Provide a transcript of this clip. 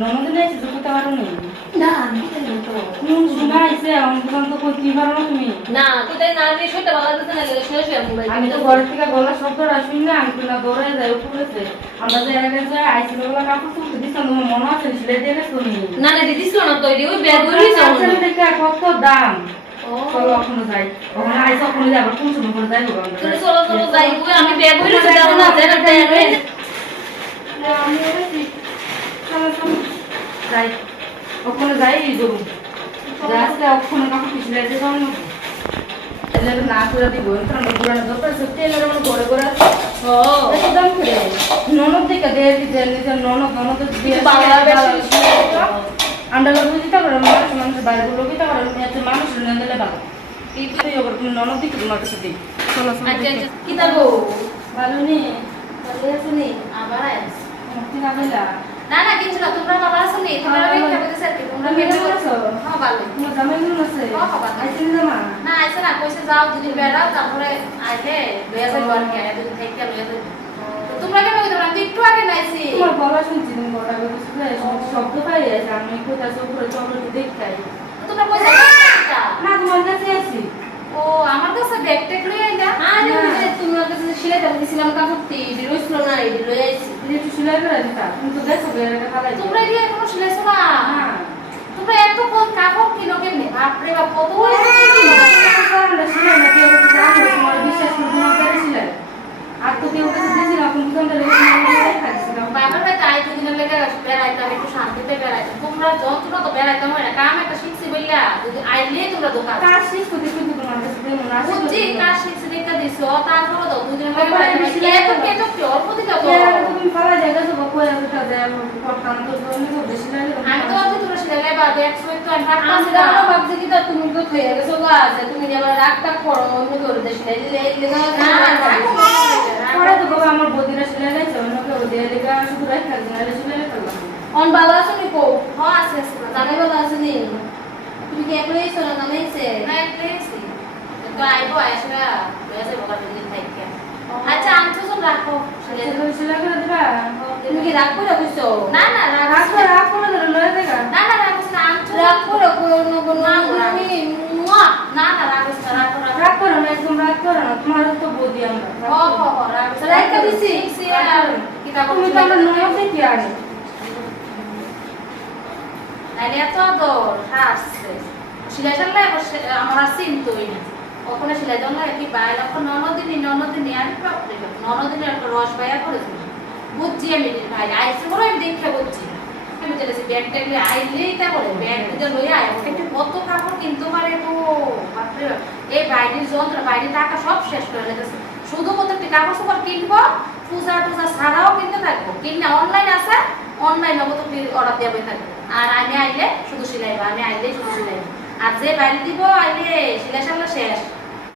ননদ নাই যে পারো নি না আমি আইছে আমার দোকান তো কইতে পারো না তো তাই না আমি তো ঘর থেকে গলা শব্দ আসুই না আমি না দৌড়ে যাই উপরেছে আমরা যে এর বলা কাপড় তো দিছ না মনে আছে সিলাই দিয়ে না না দিছ না তো দিও দাম। চলো ওখানে যাই। ওখানে আইসা ওখানে যাব কোন করে আমি যাই। ওখানে যাই যাব। যাচ্ছে ওখানে কাপড় পিছলে যেতে হবে। না না করে দিব কারণ পুরানো দরকার সত্যি এলে আমার ঘরে ঘরে একদম করে ননদ দিকে দিয়ে দিতে নিজের ননদ ননদ দিয়ে বাংলা আমরা লোক দিতে পারো মানুষ মানুষ বাইরে লোক দিতে পারো এত মানুষ না দিলে ভালো। তুই ওপর তুমি ননদ দিকে তোমার কাছে দিই। চলো আচ্ছা। আচ্ছা কি দাবো ভালো নি ভালো আছে নি? আবার আইস মুক্তি না পেলা। না না কিছু না তোমরা নি? তোমরা হ্যাঁ, আমি ভালো। স্যার তোমরা তুমি আছো? হ্যাঁ ভালো। তোমার জামাই আছে? হ্যাঁ। আইসিনি জামা? না না কইছে যাও দুদিন তারপরে আইলে কি দুদিন থেকে তোমরা কেন কইতো আমি একটু আগে নাইছি। তোমার গলা শুনছি তুমি বলছো শব্দ পাই আছে আমি কোথায় উপরে চন্দ্রটি দেখতাই তোমরা কইছো না তোমার কাছে আছি। ও আমার কাছে ব্যাগ লই আইলা। ওই তোমার কাছে সেলাই করে দিছিলাম না এডি লই আইছি। তুমি একটু সিলাই করে দিতা তুমি তো দেখো বেড়াটা খালাই তোমরা এডি এখনও সেলাইছো না? না তোমরা এত কোন কাপড় কিনো কেমনে? বাপরে বাপ কত বড় না কেউ কিছু জানে না, তোমার বিশ্বাস করে তোমার কাছে সিলাই। আর তো কেউ কাছে দিয়েছিলাম তুমি তো বাবার ভাই তাই দুদিনের লেগে বেড়াইতাম একটু শান্তিতে বেড়াইতাম। তোমরা যন্ত্রণা তো বেড়াইতাম হয় না? কাম একটা শিখছি বললা যদি আইলে তোমরা দোকান। কাজ করতে কিন্তু তোমার কাছে বুঝছি কাজ শিখছি দেখা দিছো তারপরে তো দুদিনের লেগে তারপরে বেড়াইতাম। বেশি এত লাগে অল্প দিকে তো তুমি ফালা জায়গা তো কই আছে তা দেয় করতাম তো তুমি তো থয়ে গেছো আবার রাগ টাগ করো অন্য করে দেশ নাই পরে তো বাবা আমার বদিরা সিলাই অন্য কেউ দিয়ে শুধু রাখা সিলাই অন ভালো আছো নি কো হ্যাঁ আছে আছে জানে ভালো আছে নি? তুমি কি একলাই এসো না জানাইছে না প্লেসি তো আইবো আইসরা লয়ে যাব কালকে দিন থেকে আচ্ছা আনছো সব রাখো সেলাই দেবো। সিলাই করে দিবা তুমি কি রাগ করে কইছো না না রাখো রাখো রাখো না লয়ে দেখা। না না রাখো না রাগ করে কোনো কোনো না, না। মুয়া! না না রাখো না, রাখো রাখো রাগ করো না একদম রাগ করো না। তোমার তো বদি আমরা। হ হ হ রাখো রাখা দিছি। দিছি আর কি কাপড় তুমি তো আমরা নয় দেখি আরে। নাইলে এত আদর হাসছে। সিলাই টানলে আমার আর চিনতই না। ওখানে সিলাই টানলে কি বাইরে? এখন ননদিনী ননদিনী আমি বাপরে বাপ, ননদিনীর একটা রস বাইয়া করেছিল বুঝছি আমি ভাই আইসে বলে আমি দেখে বুঝছি। আমি চলেছি ব্যাগ ট্যাগলে আইলেই তা করে। ব্যাগ দিয়ে লই আয়। একটু কত কাপড় কিনতে পারে বাপ। এই বাইরের যন্ত্র বাইরের টাকা সব শেষ করে রেখেছে শুধু কত একটি কাপড় চোপড় কিনবো পূজা টুজা ছাড়াও কিনতে থাকব। কিনে অনলাইন আছে অনলাইন তো অর্ডার দেওয়া থাকবে। আর আমি আইলে শুধু সিলাইবো আমি আইলে শুধু সিলাইবো আর যে বাইরে দিব আইলে সিলাই সামলা শেষ।